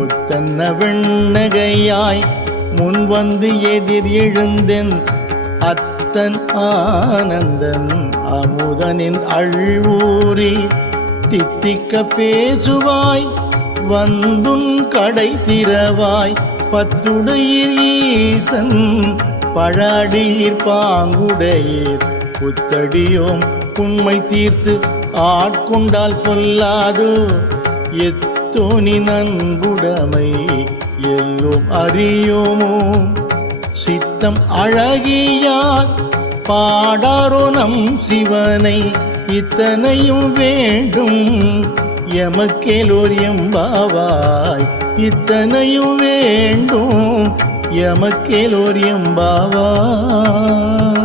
முத்தன்ன வெண்ணகையாய் முன் வந்து எதிர் எழுந்தென் அத்தன் ஆனந்தன் அமுதனின் அழ்வூரி தித்திக்க பேசுவாய் வந்துன் கடை திறவாய் பத்துடையீர் ஈசன் பழாடீர் பாங்குடையீர் புத்தடியோம் உண்மை தீர்த்து ஆட்கொண்டால் பொல்லாதோ எத்தோனி நன்குடமை எல்லோம் அறியோமோ சித்தம் அழகியார் பாடாரோ நம் சிவனை இத்தனையும் வேண்டும் எமக்கேலோர் எம்பாவாய் இத்தனையும் வேண்டும் எமக்கேலோர் எம்பாவாய்.